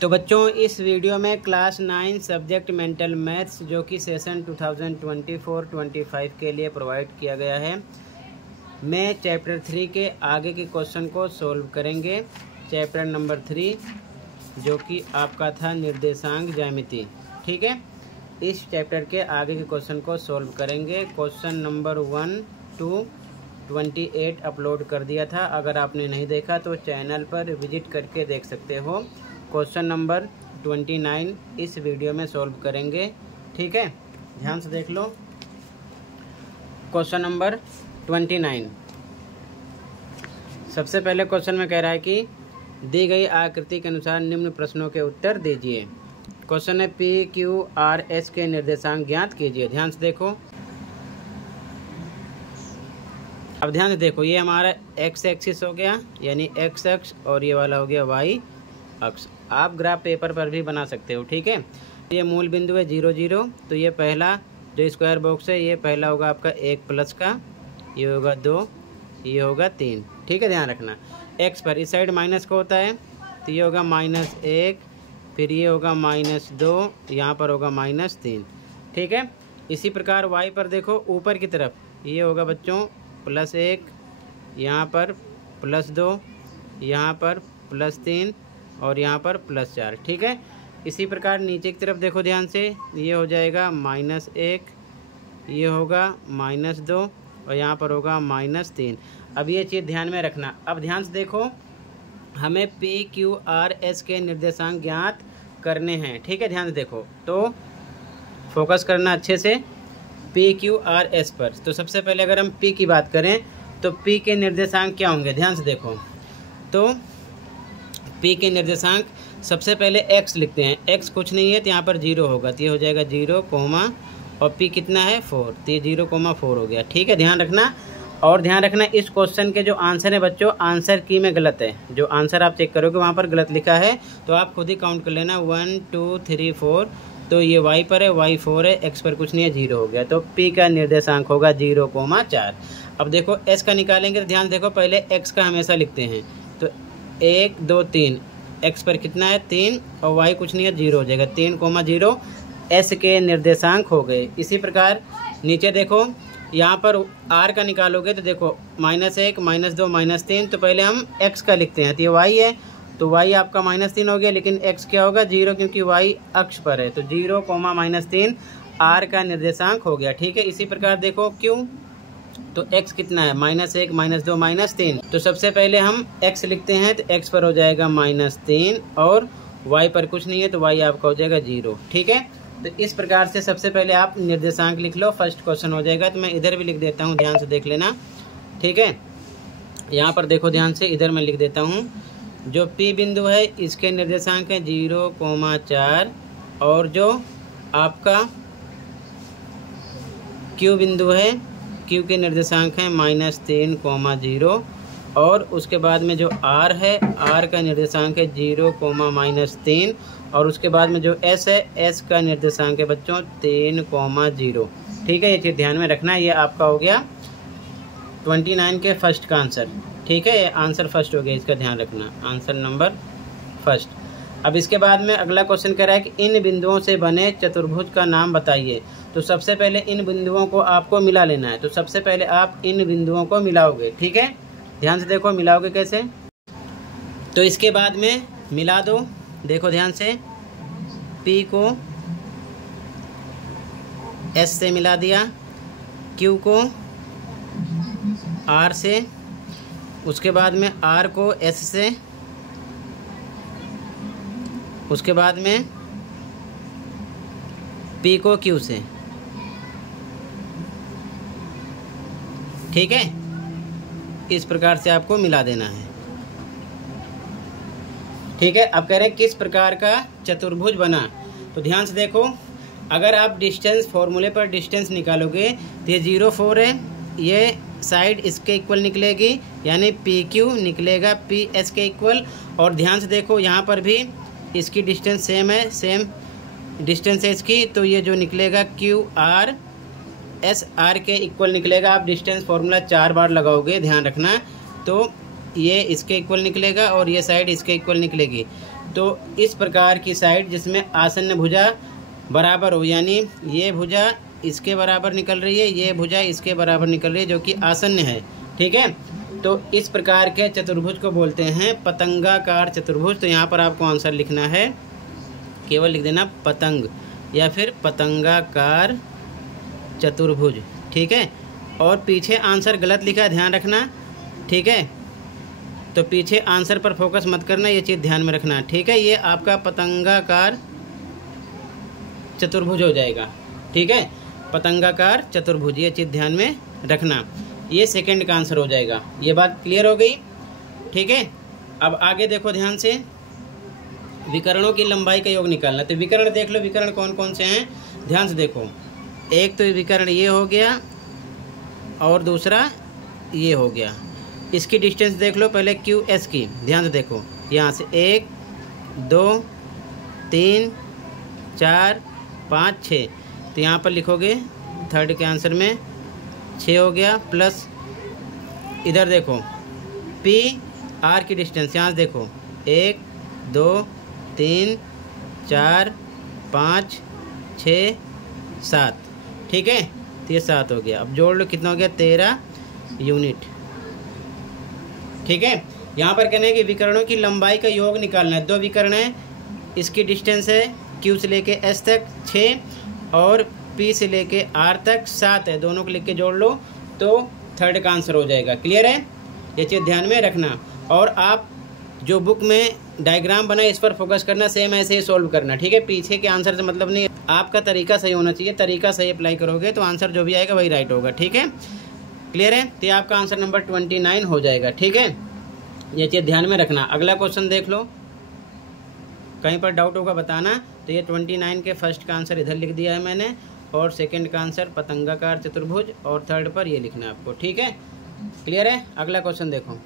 तो बच्चों इस वीडियो में क्लास 9 सब्जेक्ट मेंटल मैथ्स जो कि सेशन 2024-25 के लिए प्रोवाइड किया गया है, मैं चैप्टर 3 के आगे के क्वेश्चन को सोल्व करेंगे। चैप्टर नंबर 3 जो कि आपका था निर्देशांक ज्यामिति। ठीक है, इस चैप्टर के आगे के क्वेश्चन को सोल्व करेंगे। क्वेश्चन नंबर 1 to 28 अपलोड कर दिया था, अगर आपने नहीं देखा तो चैनल पर विजिट करके देख सकते हो। क्वेश्चन नंबर 29 इस वीडियो में सॉल्व करेंगे। ठीक है, ध्यान से देख लो। क्वेश्चन नंबर 29, सबसे पहले क्वेश्चन में कह रहा है कि दी गई आकृति के अनुसार निम्न प्रश्नों के उत्तर दीजिए। क्वेश्चन है पी क्यू आर एस के निर्देशांक ज्ञात कीजिए। ध्यान से देखो, अब ध्यान से देखो, ये हमारा एक्स एक्सिस हो गया यानी एक्स अक्ष, और ये वाला हो गया वाई अक्ष। आप ग्राफ पेपर पर भी बना सकते हो। ठीक है, ये मूल बिंदु है 0 0, तो ये पहला जो स्क्वायर बॉक्स है ये पहला होगा आपका 1 प्लस का, ये होगा 2, ये होगा 3। ठीक है, ध्यान रखना। एक्स पर इस साइड माइनस का होता है तो ये होगा -1, फिर ये होगा -2, यहाँ पर होगा -3। ठीक है, इसी प्रकार वाई पर देखो, ऊपर की तरफ ये होगा बच्चों +1, यहाँ पर +2, यहाँ पर +3 और यहाँ पर +4। ठीक है, इसी प्रकार नीचे की तरफ देखो ध्यान से, ये हो जाएगा -1, ये होगा -2 और यहाँ पर होगा -3। अब ये चीज़ ध्यान में रखना। अब ध्यान से देखो, हमें पी क्यू आर एस के निर्देशांक ज्ञात करने हैं। ठीक है, ध्यान से देखो, तो फोकस करना अच्छे से पी क्यू आर एस पर। तो सबसे पहले अगर हम पी की बात करें तो पी के निर्देशांक क्या होंगे, ध्यान से देखो। तो पी के निर्देशांक सबसे पहले x लिखते हैं। x कुछ नहीं है तो यहाँ पर 0 होगा, तो ये हो जाएगा 0, और p कितना है 4, तो ये 0,4 हो गया। ठीक है, ध्यान रखना। और ध्यान रखना, इस क्वेश्चन के जो आंसर है बच्चों, आंसर की में गलत है। जो आंसर आप चेक करोगे वहाँ पर गलत लिखा है, तो आप खुद ही काउंट कर लेना 1 2 3 4। तो ये y पर है, y 4 है, x पर कुछ नहीं है, 0 हो गया। तो p का निर्देशांक होगा 0,4। अब देखो s का निकालेंगे तो ध्यान देखो, पहले x का हमेशा लिखते हैं। तो 1 2 3, x पर कितना है 3 और y कुछ नहीं है, 0 हो जाएगा। 3,0 s के निर्देशांक हो गए। इसी प्रकार नीचे देखो, यहाँ पर r का निकालोगे तो देखो -1 -2 -3, तो पहले हम x का लिखते हैं, तो ये y है, तो y आपका -3 हो गया, लेकिन x क्या होगा 0, क्योंकि y अक्ष पर है। तो 0, -3 r का निर्देशांक हो गया। ठीक है, इसी प्रकार देखो q, तो x कितना है -1 -2 -3, तो सबसे पहले हम x लिखते हैं, तो x पर हो जाएगा -3 और y पर कुछ नहीं है, तो y आपका हो जाएगा 0। ठीक है, तो इस प्रकार से सबसे पहले आप निर्देशांक लिख लो, फर्स्ट क्वेश्चन हो जाएगा। तो मैं इधर भी लिख देता हूँ, ध्यान से देख लेना। ठीक है, यहाँ पर देखो ध्यान से, इधर मैं लिख देता हूँ। जो P बिंदु है इसके निर्देशांक है 0,4, और जो आपका Q बिंदु है, Q के निर्देशांक हैं -3,0, और उसके बाद में जो R है, R का निर्देशांक है 0,-3, और उसके बाद में जो S है, S का निर्देशांक है बच्चों 3,0। ठीक है, ये चीज़ ध्यान में रखना। ये आपका हो गया 29 के फर्स्ट का आंसर। ठीक है, ये आंसर फर्स्ट हो गया, इसका ध्यान रखना, आंसर नंबर फर्स्ट। अब इसके बाद में अगला क्वेश्चन कह रहा है कि इन बिंदुओं से बने चतुर्भुज का नाम बताइए। तो सबसे पहले इन बिंदुओं को आपको मिला लेना है। तो सबसे पहले आप इन बिंदुओं को मिलाओगे। ठीक है, ध्यान से देखो, मिलाओगे कैसे। तो इसके बाद में मिला दो, देखो ध्यान से, P को S से मिला दिया, Q को R से, उसके बाद में R को S से, उसके बाद में P को Q से। ठीक है, इस प्रकार से आपको मिला देना है। ठीक है, अब कह रहे हैं किस प्रकार का चतुर्भुज बना। तो ध्यान से देखो, अगर आप डिस्टेंस फॉर्मूले पर डिस्टेंस निकालोगे तो ये 0,4 है, ये साइड इसके इक्वल निकलेगी, यानी PQ निकलेगा PS के इक्वल। और ध्यान से देखो, यहाँ पर भी इसकी डिस्टेंस सेम है, सेम डिस्टेंस है इसकी, तो ये जो निकलेगा QR SR के इक्वल निकलेगा। आप डिस्टेंस फॉर्मूला 4 बार लगाओगे, ध्यान रखना। तो ये इसके इक्वल निकलेगा और ये साइड इसके इक्वल निकलेगी। तो इस प्रकार की साइड जिसमें आसन्न भुजा बराबर हो, यानी ये भुजा इसके बराबर निकल रही है, ये भुजा इसके बराबर निकल रही है, जो कि आसन्न है। ठीक है, तो इस प्रकार के चतुर्भुज को बोलते हैं पतंगाकार चतुर्भुज। तो यहाँ पर आपको आंसर लिखना है, केवल लिख देना पतंग या फिर पतंगाकार चतुर्भुज। ठीक है, और पीछे आंसर गलत लिखा है, ध्यान रखना। ठीक है, तो पीछे आंसर पर फोकस मत करना, ये चीज़ ध्यान में रखना। ठीक है, ये आपका पतंगाकार चतुर्भुज हो जाएगा। ठीक है, पतंगाकार चतुर्भुज, ये चीज़ ध्यान में रखना। ये सेकंड का आंसर हो जाएगा। ये बात क्लियर हो गई। ठीक है, अब आगे देखो ध्यान से, विकर्णों की लंबाई का योग निकालना। तो विकर्ण देख लो, विकर्ण कौन कौन से हैं, ध्यान से देखो। एक तो विकर्ण ये हो गया और दूसरा ये हो गया। इसकी डिस्टेंस देख लो पहले क्यू एस की, ध्यान से देखो। यहाँ से 1 2 3 4 5 6, तो यहाँ पर लिखोगे थर्ड के आंसर में 6 हो गया। प्लस इधर देखो पी आर की डिस्टेंस, यहाँ से देखो 1 2 3 4 5 6 7। ठीक है, तो ये 7 हो गया। अब जोड़ लो, कितना हो गया, 13 यूनिट। ठीक है, यहाँ पर कहने कि विकर्णों की लंबाई का योग निकालना है। 2 विकर्ण है, इसकी डिस्टेंस है क्यू से लेके एस तक 6 और पी से लेके आर तक 7 है। दोनों को लिख के जोड़ लो तो थर्ड का आंसर हो जाएगा। क्लियर है, ये चीज़ ध्यान में रखना। और आप जो बुक में डायग्राम बना इस पर फोकस करना, सेम ऐसे ही सोल्व करना। ठीक है, पीछे के आंसर से मतलब नहीं, आपका तरीका सही होना चाहिए। तरीका सही अप्लाई करोगे तो आंसर जो भी आएगा वही राइट होगा। ठीक है, क्लियर है, तो आपका आंसर नंबर 29 हो जाएगा। ठीक है, ये चीज़ ध्यान में रखना। अगला क्वेश्चन देख लो, कहीं पर डाउट होगा बताना। तो ये 29 के फर्स्ट का आंसर इधर लिख दिया है मैंने, और सेकंड का आंसर पतंगाकार चतुर्भुज, और थर्ड पर ये लिखना है आपको। ठीक है, क्लियर है। अगला क्वेश्चन देखो,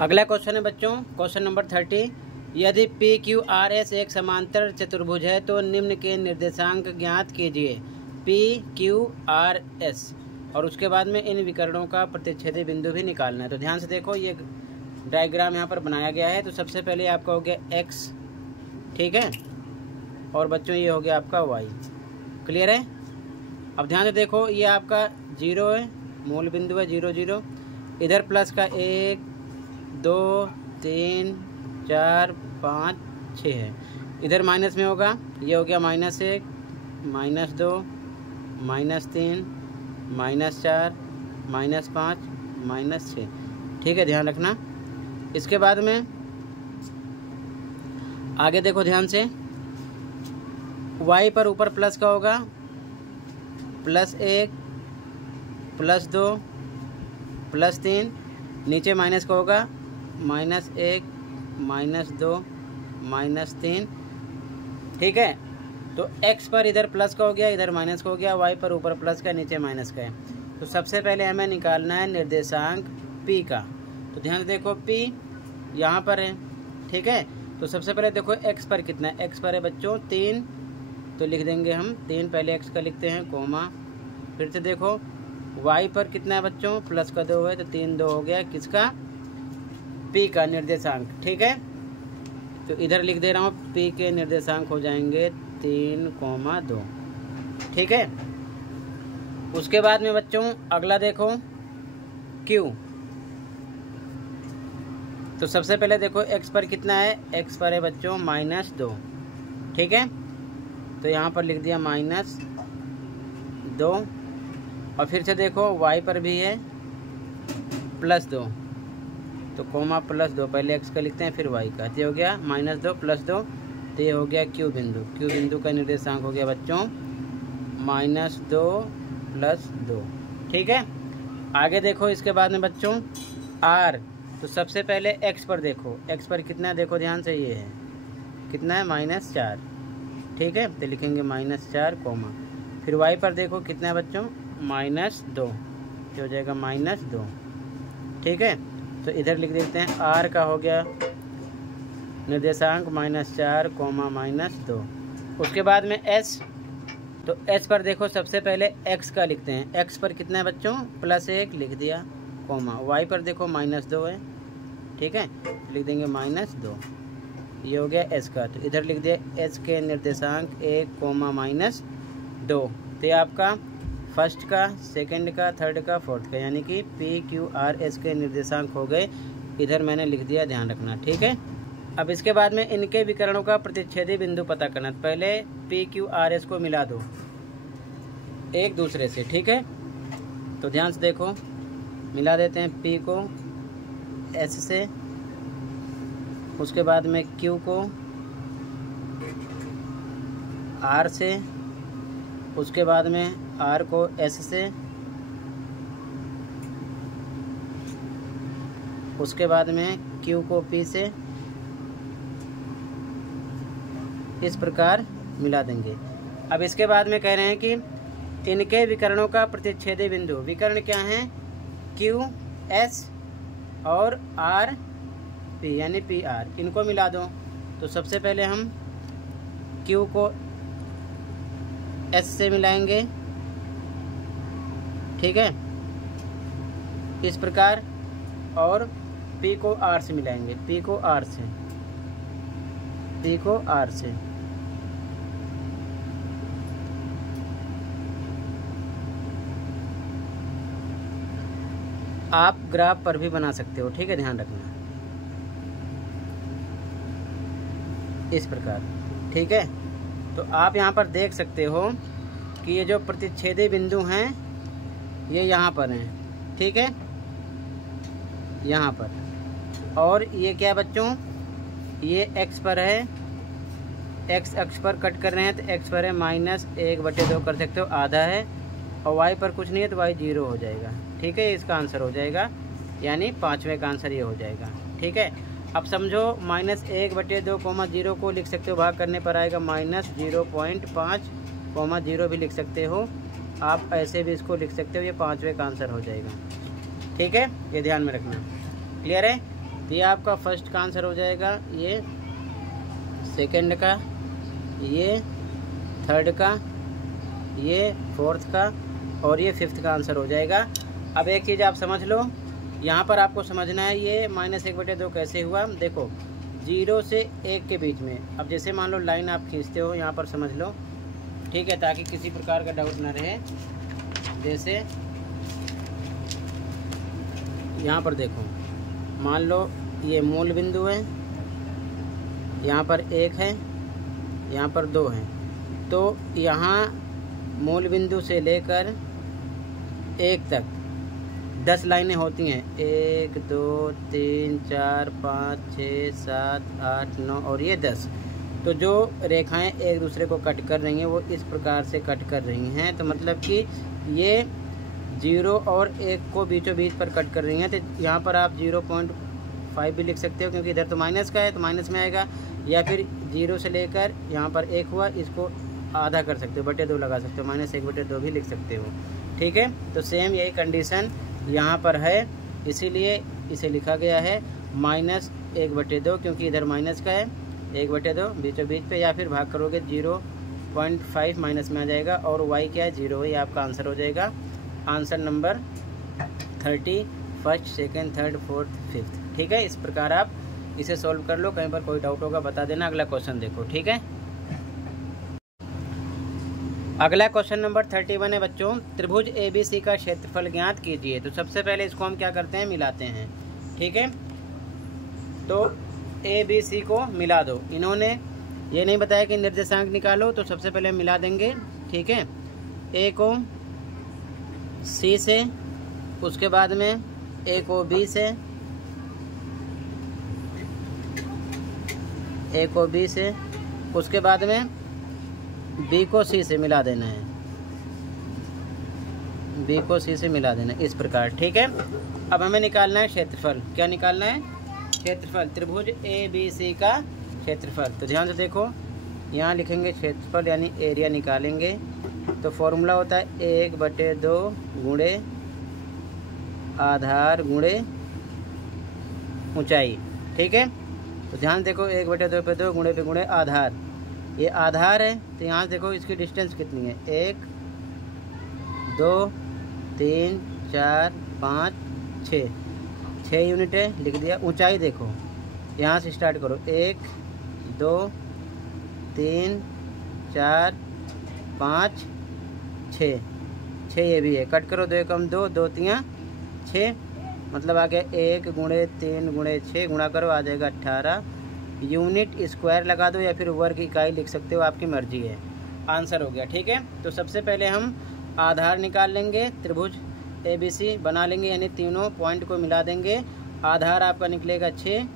अगला क्वेश्चन है बच्चों क्वेश्चन नंबर 30। यदि पी क्यू आर एस एक समांतर चतुर्भुज है तो निम्न के निर्देशांक ज्ञात कीजिए। पी क्यू आर एस, और उसके बाद में इन विकर्णों का प्रतिच्छेदी बिंदु भी निकालना है। तो ध्यान से देखो, ये डायग्राम यहाँ पर बनाया गया है। तो सबसे पहले आपका हो गया एक्स, ठीक है, और बच्चों ये हो गया आपका वाई। क्लियर है। अब ध्यान से देखो, ये आपका 0 है, मूल बिंदु है 0 0। इधर प्लस का 1 2 3 4 5 6 है। इधर माइनस में होगा, ये हो गया -1 -2 -3 -4 -5 -6। ठीक है, ध्यान रखना। इसके बाद में आगे देखो ध्यान से, y पर ऊपर प्लस का होगा +1 +2 +3, नीचे माइनस का होगा -1 -2 -3। ठीक है, तो x पर इधर प्लस का हो गया, इधर माइनस का हो गया, y पर ऊपर प्लस का, नीचे माइनस का है। तो सबसे पहले हमें निकालना है निर्देशांक p का। तो ध्यान से देखो, p यहाँ पर है। ठीक है, तो सबसे पहले देखो x पर कितना है। x पर है बच्चों 3, तो लिख देंगे हम 3, पहले x का लिखते हैं कोमा। फिर से देखो y पर कितना है बच्चों, प्लस का 2 है, तो 3 2 हो गया किसका, p का निर्देशांक। ठीक है, तो इधर लिख दे रहा हूँ p के निर्देशांक हो जाएंगे 3,2। ठीक है, उसके बाद में बच्चों अगला देखो q। तो सबसे पहले देखो x पर कितना है, x पर है बच्चों -2। ठीक है, तो यहाँ पर लिख दिया -2, और फिर से देखो y पर भी है +2, तो कोमा +2, पहले x का लिखते हैं फिर y का। ये हो गया -2 +2, तो ये हो गया q बिंदु। q बिंदु का निर्देशांक हो गया बच्चों -2 + 2। ठीक है, आगे देखो इसके बाद में बच्चों r। तो सबसे पहले x पर देखो, x पर कितना है देखो ध्यान से, ये है कितना है -4। ठीक है, तो लिखेंगे -4 कोमा, फिर y पर देखो कितना है बच्चों -2, ये हो जाएगा -2। ठीक है, तो इधर लिख देते हैं r का हो गया निर्देशांक -4 कोमा -2। उसके बाद में s। तो s पर देखो सबसे पहले x का लिखते हैं। x पर कितना है बच्चों, +1 लिख दिया कॉमा वाई पर देखो -2 है, ठीक है, लिख देंगे -2। ये हो गया एस का, तो इधर लिख दिया एस के निर्देशांक 1, -2। तो ये आपका फर्स्ट का, सेकंड का, थर्ड का, फोर्थ का, यानी कि पी क्यू आर एस के निर्देशांक हो गए। इधर मैंने लिख दिया, ध्यान रखना, ठीक है। अब इसके बाद में इनके विकरणों का प्रतिच्छेदी बिंदु पता करना। पहले पी क्यू आर एस को मिला दो एक दूसरे से, ठीक है। तो ध्यान से देखो, मिला देते हैं पी को एस से, उसके बाद में क्यू को आर से, उसके बाद में आर को एस से, उसके बाद में क्यू को पी से, इस प्रकार मिला देंगे। अब इसके बाद में कह रहे हैं कि इनके विकरणों का प्रतिच्छेदी बिंदु, विकर्ण क्या है, क्यू एस और आर पी यानी पी आर, इनको मिला दो। तो सबसे पहले हम क्यू को एस से मिलाएंगे, ठीक है, इस प्रकार, और पी को आर से मिलाएंगे, पी को आर से, पी को आर से। आप ग्राफ पर भी बना सकते हो, ठीक है, ध्यान रखना, इस प्रकार, ठीक है। तो आप यहाँ पर देख सकते हो कि ये जो प्रतिच्छेदी बिंदु हैं ये यहाँ पर हैं, ठीक है, यहाँ पर। और ये क्या बच्चों, ये x पर है, x अक्ष पर कट कर रहे हैं, तो x पर है -1/2 कर सकते हो, आधा है, और y पर कुछ नहीं है तो y 0 हो जाएगा, ठीक है। इसका आंसर हो जाएगा, यानी 5वें का आंसर ये हो जाएगा, ठीक है। अब समझो -1/2, 0 को लिख सकते हो, भाग करने पर आएगा -0.5, 0 भी लिख सकते हो आप, ऐसे भी इसको लिख सकते हो, ये 5वें का आंसर हो जाएगा, ठीक है। ये ध्यान में रखना, क्लियर है। तो ये आपका फर्स्ट का आंसर हो जाएगा, ये सेकंड का, ये थर्ड का, ये फोर्थ का, और ये फिफ्थ का आंसर हो जाएगा। अब एक चीज़ आप समझ लो, यहाँ पर आपको समझना है ये -1/2 कैसे हुआ। देखो 0 से 1 के बीच में, अब जैसे मान लो लाइन आप खींचते हो, यहाँ पर समझ लो, ठीक है, ताकि किसी प्रकार का डाउट ना रहे। जैसे यहाँ पर देखो, मान लो ये मूल बिंदु है, यहाँ पर 1 है, यहाँ पर 2 है, तो यहाँ मूल बिंदु से लेकर 1 तक 10 लाइनें होती हैं, 1 2 3 4 5 6 7 8 9 और ये 10। तो जो रेखाएं एक दूसरे को कट कर रही हैं वो इस प्रकार से कट कर रही हैं, तो मतलब कि ये 0 और 1 को बीचों बीच पर कट कर रही हैं। तो यहाँ पर आप 0.5 भी लिख सकते हो, क्योंकि इधर तो माइनस का है तो माइनस में आएगा, या फिर 0 से लेकर यहाँ पर 1 हुआ, इसको आधा कर सकते हो, /2 लगा सकते हो, -1/2 भी लिख सकते हो, ठीक है। तो सेम यही कंडीशन यहाँ पर है, इसीलिए इसे लिखा गया है -1/2, क्योंकि इधर माइनस का है, 1/2 बीचों बीच पे, या फिर भाग करोगे 0.5 माइनस में आ जाएगा, और y क्या है 0 है, ये आपका आंसर हो जाएगा। Answer number 30, first, second, third, fourth, fifth, ठीक है। इस प्रकार आप इसे सॉल्व कर लो, कहीं पर कोई डाउट होगा बता देना। अगला क्वेश्चन देखो, ठीक है। अगला क्वेश्चन नंबर 31 है बच्चों, त्रिभुज ABC का क्षेत्रफल ज्ञात कीजिए। तो सबसे पहले इसको हम क्या करते हैं, मिलाते हैं, ठीक है। तो ABC को मिला दो, इन्होंने ये नहीं बताया कि निर्देशांक निकालो, तो सबसे पहले हम मिला देंगे, ठीक है। A को C से, उसके बाद में A को B से, A को B से, उसके बाद में B को C से मिला देना है, B को C से मिला देना है, इस प्रकार, ठीक है। अब हमें निकालना है क्षेत्रफल। क्या निकालना है, क्षेत्रफल, त्रिभुज ABC का क्षेत्रफल। तो ध्यान से देखो, यहाँ लिखेंगे क्षेत्रफल यानी एरिया निकालेंगे। तो फॉर्मूला होता है 1/2 गुणे आधार गुणे ऊंचाई, ठीक है। तो ध्यान देखो, 1/2 पे 2 गुणे पे गुणे आधार, ये आधार है, तो यहाँ देखो इसकी डिस्टेंस कितनी है, 1 2 3 4 5 6 यूनिट है, लिख दिया। ऊंचाई देखो, यहाँ से स्टार्ट करो, 1 2 3 4 5 6 ये भी है, कट करो, 2 एकम 2, 2 तियाँ 6, मतलब आ गया 1 गुणे 3 गुणे 6 गुणा करो, आ जाएगा 18 यूनिट। स्क्वायर लगा दो या फिर वर्ग इकाई लिख सकते हो, आपकी मर्जी है। आंसर हो गया, ठीक है। तो सबसे पहले हम आधार निकाल लेंगे, त्रिभुज ABC बना लेंगे, यानी तीनों पॉइंट को मिला देंगे। आधार आपका निकलेगा 6,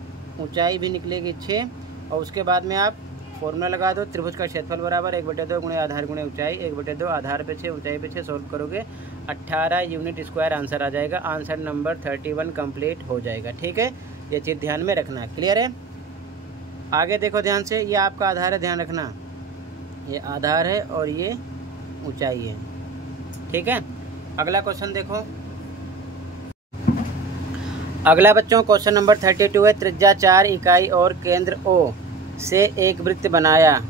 ऊंचाई भी निकलेगी 6, और उसके बाद में आप फॉर्मूला लगा दो, त्रिभुज का क्षेत्रफल बराबर 1/2 गुणे आधार गुणे ऊंचाई, 1/2 आधार पे 6 ऊंचाई पे 6, सॉल्व करोगे 18 यूनिट स्क्वायर आंसर आ जाएगा। आंसर नंबर 31 कंप्लीट हो जाएगा, ठीक है। ये चीज़ ध्यान में रखना है, क्लियर है। आगे देखो ध्यान से, ये आपका आधार है, ध्यान रखना, ये आधार है और ये ऊंचाई है, ठीक है। अगला क्वेश्चन देखो, अगला बच्चों क्वेश्चन नंबर 32 है। त्रिज्या 4 इकाई और केंद्र O से एक वृत्त बनाया,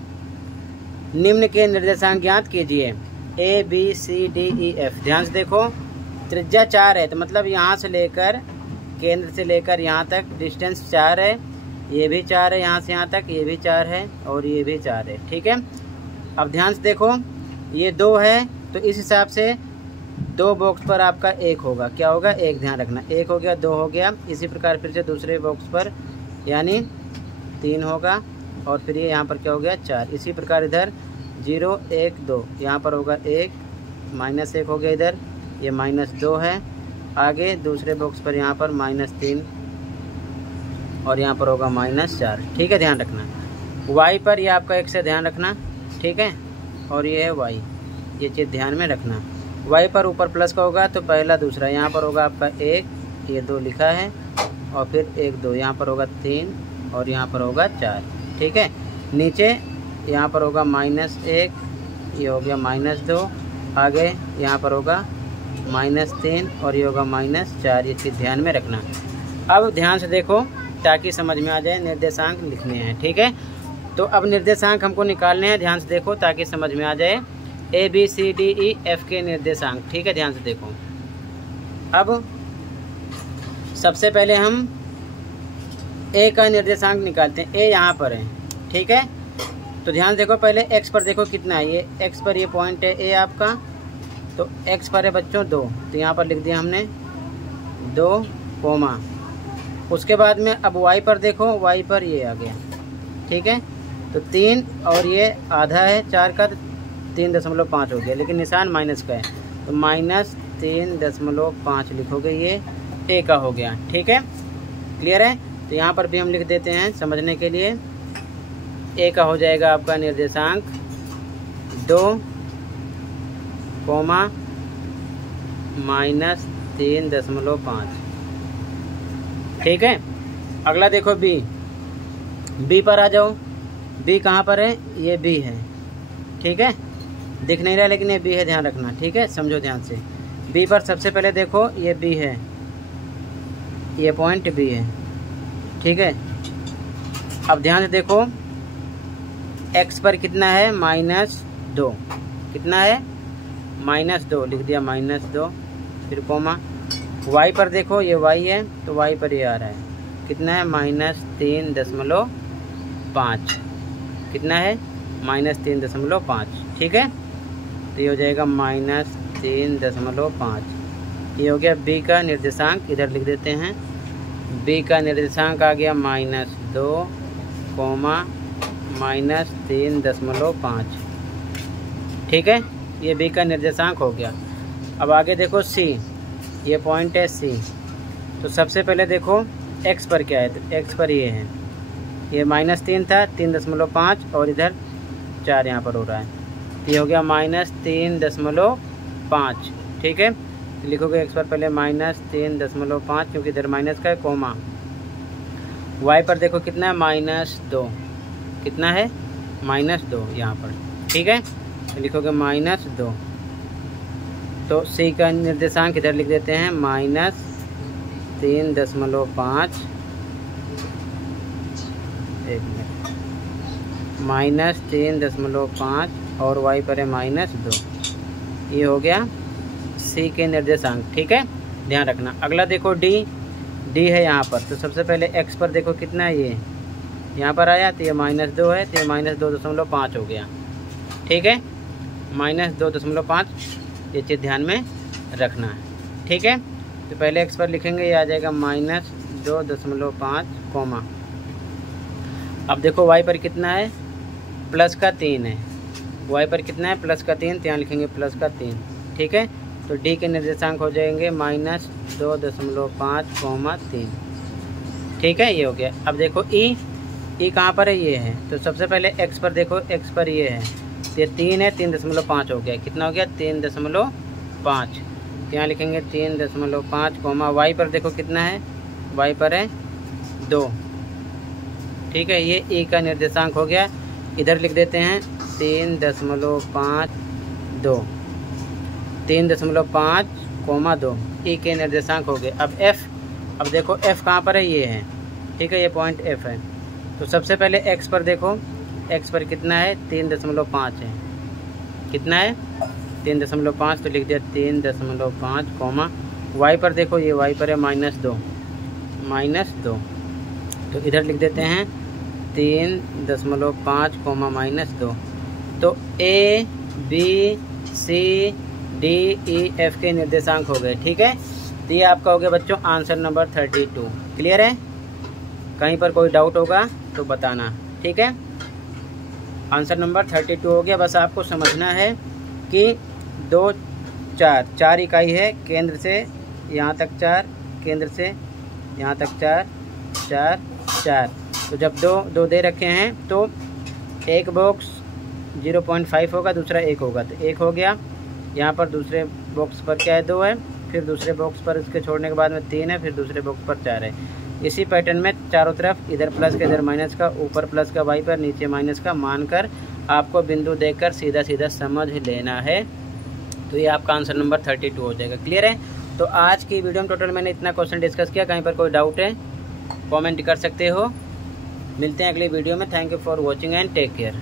निम्न के निर्देशांक ज्ञात कीजिए, ABCDEF। ध्यान से देखो, त्रिज्या 4 है तो मतलब यहाँ से लेकर, केंद्र से लेकर यहाँ तक डिस्टेंस 4 है, ये भी 4 है, यहाँ से यहाँ तक ये भी 4 है और ये भी 4 है, ठीक है। अब ध्यान से देखो, ये 2 है तो इस हिसाब से 2 बॉक्स पर आपका 1 होगा, क्या होगा 1, ध्यान रखना, 1 हो गया, 2 हो गया। इसी प्रकार फिर से दूसरे बॉक्स पर यानी 3 होगा, और फिर ये यहाँ पर क्या हो गया 4। इसी प्रकार इधर 0 1 2 यहाँ पर होगा 1, -1 हो गया, इधर ये -2 है। आगे दूसरे बॉक्स पर यहाँ पर -3 और यहाँ पर होगा -4, ठीक है, ध्यान रखना। y पर ये आपका x है, ध्यान रखना, ठीक है, और ये है y, ये चीज़ ध्यान में रखना। y पर ऊपर प्लस का होगा तो पहला दूसरा, यहाँ पर होगा आपका 1, ये 2 लिखा है, और फिर 1 2 यहाँ पर होगा 3 और यहाँ पर होगा 4, ठीक है। नीचे यहाँ पर होगा -1, ये हो गया -2, आगे यहाँ पर होगा -3 और ये होगा -4, ये चीज़ ध्यान में रखना। अब ध्यान से देखो ताकि समझ में आ जाए, निर्देशांक लिखने हैं, ठीक है। तो अब निर्देशांक हमको निकालने हैं, ध्यान से देखो ताकि समझ में आ जाए, ABCDEF के निर्देशांक, ठीक है, ध्यान से देखो। अब सबसे पहले हम A का निर्देशांक निकालते हैं, A यहाँ पर है, ठीक है। तो ध्यान देखो, पहले x पर देखो कितना है, ये x पर ये पॉइंट है A आपका, तो x पर है बच्चों 2, तो यहाँ पर लिख दिया हमने 2, कोमा। उसके बाद में अब y पर देखो, y पर ये आ गया, ठीक है, तो 3 और ये आधा है 4 का, 3.5 हो गया, लेकिन निशान माइनस का है, तो -3.5 लिखोगे, ये A का हो गया, ठीक है, क्लियर है। तो यहाँ पर भी हम लिख देते हैं समझने के लिए, A का हो जाएगा आपका निर्देशांक 2, -3.5, ठीक है। अगला देखो B पर आ जाओ, B कहाँ पर है, ये B है, ठीक है, दिख नहीं रहा लेकिन ये B है, ध्यान रखना, ठीक है, समझो ध्यान से। B पर सबसे पहले देखो ये B है, ये पॉइंट B है, ठीक है। अब ध्यान से देखो, x पर कितना है -2, कितना है -2, लिख दिया -2, फिर कोमा। y पर देखो ये y है तो y पर ये आ रहा है, कितना है -3.5, कितना है -3.5, ठीक है। तो ये हो जाएगा -3.5, ये हो गया B का निर्देशांक, इधर लिख देते हैं। B का निर्देशांक आ गया -2, -3.5, ठीक है, ये B का निर्देशांक हो गया। अब आगे देखो C, ये पॉइंट है C, तो सबसे पहले देखो x पर क्या है, तो x पर ये है, ये -3 था, 3.5 और इधर 4 यहाँ पर हो रहा है, ये हो गया -3.5, ठीक है। लिखोगे x पर पहले -3.5 क्योंकि इधर माइनस का है, कोमा। y पर देखो कितना है -2, कितना है -2 यहाँ पर, ठीक है, तो लिखोगे -2। तो C का निर्देशांक इधर लिख देते हैं -3.5, -3.5 और y पर है -2, ये हो गया C के निर्देशांक, ठीक है। ध्यान रखना। अगला देखो डी है यहाँ पर, तो सबसे पहले एक्स पर देखो कितना है, ये यहाँ पर आया तो ये -2 है, तो ये -2.5 हो गया। ठीक है, -2.5, ये चीज़ ध्यान में रखना है। ठीक है, तो पहले एक्स पर लिखेंगे, ये आ जाएगा -2.5 कोमा। अब देखो वाई पर कितना है, प्लस का 3 है, वाई पर कितना है प्लस का 3, तो यहाँ लिखेंगे प्लस का 3। ठीक है, तो डी के निर्देशांक हो जाएंगे -2.5, 3। ठीक है, ये हो गया। अब देखो ई कहाँ पर है, ये है, तो सबसे पहले एक्स पर देखो, एक्स पर ये है, ये 3 है, 3.5 हो गया। कितना हो गया, 3.5। यहाँ लिखेंगे 3.5 कोमा। वाई पर देखो कितना है, वाई पर है 2। ठीक है, ये ई का निर्देशांक हो गया। इधर लिख देते हैं 3.5, 3.5, 2 ई के निर्देशांक हो गए। अब एफ, अब देखो एफ कहाँ पर है, ये है। ठीक है, ये पॉइंट एफ है। तो सबसे पहले एक्स पर देखो, एक्स पर कितना है, 3.5 है। कितना है, 3.5, तो लिख दिया 3.5 कोमा। वाई पर देखो, ये वाई पर है -2, तो इधर लिख देते हैं 3.5 कोमा -2। तो A B C D E F के निर्देशांक हो गए। ठीक है, तो ये आपका हो गया बच्चों आंसर नंबर 32। क्लियर है? कहीं पर कोई डाउट होगा तो बताना। ठीक है, आंसर नंबर 32 हो गया। बस आपको समझना है कि 2 4 इकाई है, केंद्र से यहाँ तक 4, केंद्र से यहाँ तक 4 4 4। तो जब दो दे रखे हैं तो एक बॉक्स 0.5 होगा, दूसरा 1 होगा, तो 1 हो गया। यहाँ पर दूसरे बॉक्स पर क्या है, 2 है, फिर दूसरे बॉक्स पर इसके छोड़ने के बाद में 3 है, फिर दूसरे बॉक्स पर 4 है। इसी पैटर्न में चारों तरफ इधर प्लस का इधर माइनस का, ऊपर प्लस का वाई पर, नीचे माइनस का मानकर आपको बिंदु देखकर सीधा सीधा समझ लेना है। तो ये आपका आंसर नंबर 32 हो जाएगा। क्लियर है? तो आज की वीडियो में टोटल मैंने इतना क्वेश्चन डिस्कस किया। कहीं पर कोई डाउट है कमेंट कर सकते हो। मिलते हैं अगली वीडियो में। Thank you for watching and take care.